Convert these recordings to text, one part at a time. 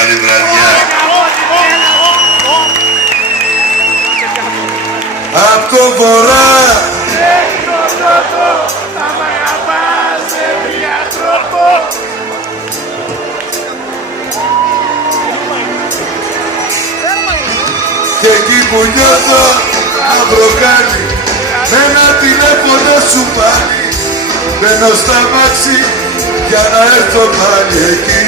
καλή βραδιά. Απ' το βορρά και εκεί που νιώθω να προκάλει με ένα τηλέφωνο σου πάλι μπαίνω στα μάξι για να έρθω πάλι εκεί.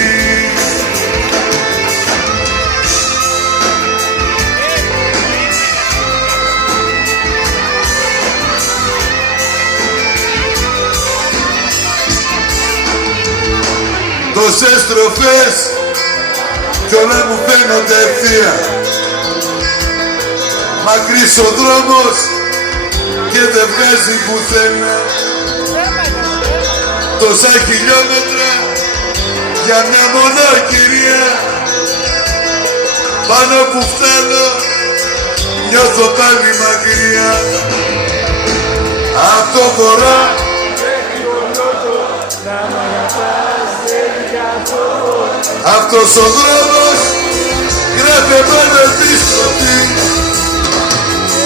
Τόσες στροφές κι όλα μου φαίνονται ευθεία. Μακρύς ο δρόμος και δεν βγάζει πουθενά. Τόσα χιλιόμετρα για μια μόνο κυρία. Πάνω που φτάνω νιώθω πάλι μακριά. Απ' το βορρά αυτός ο δρόμος γράφε πάνω επιστροφή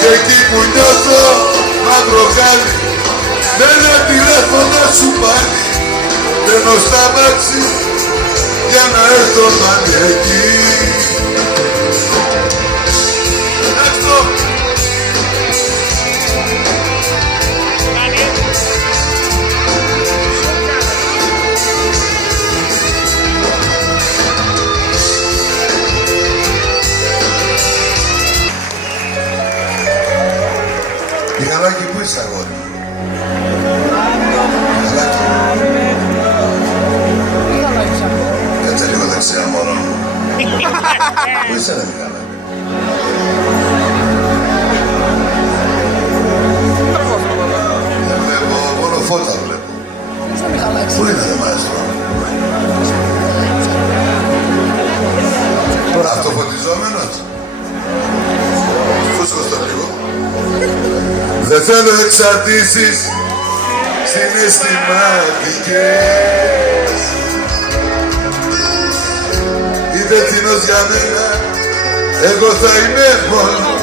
και εκεί που νιώθω μαύρο χάλι με ένα τηλέφωνο σου πάλι μπαίνω στα μάξι για να έρθω πάλι εκεί. Μιχαλάκη, πού είσαι αγόρι? Μιχαλάκη. Κάτσε λίγο δεξιά μωρό μου. Πού είσαι ρε Μιχαλάκη? Δεν βλέπω, μόνο φώτα βλέπω. Πού είναι ρε μάestro? Αυτοφωτιζόμενος? Φούσκος το λίγο. Δεν θέλω εξαρτήσεις συναισθηματικές. Υπεύθυνος για μένα, εγώ θα είμαι μόνος.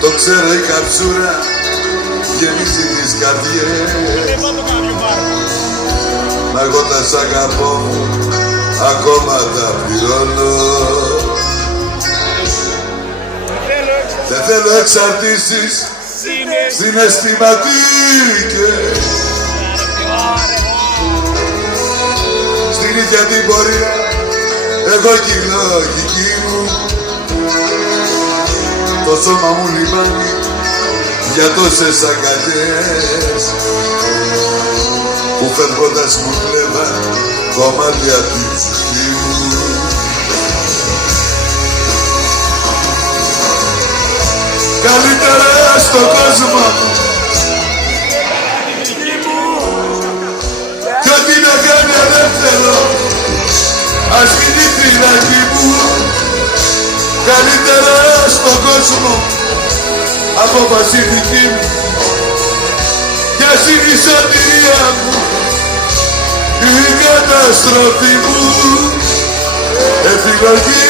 Το ξέρω η καψούρα γεμίζει τις καρδιές. Μα εγώ τα σ' αγαπώ, ακόμα τα πληρώνω. Δεν θέλω εξαρτήσεις συναισθηματικές. Στην ίδια την πορεία εγώ κι η λογική μου. Το σώμα μου λιμάνει για τόσες αγκαλιές που φεύγοντας μου κλέβαν κομμάτια απ' την ψυχή μου. Καλύτερα στον κόσμο κι ό,τι να κάνει ελεύθερο ας μην η φυλακή μου. Καλύτερα στον κόσμο από πασιφική μου κι ας είναι η σωτηρία μου η καταστροφή μου. Επιλογή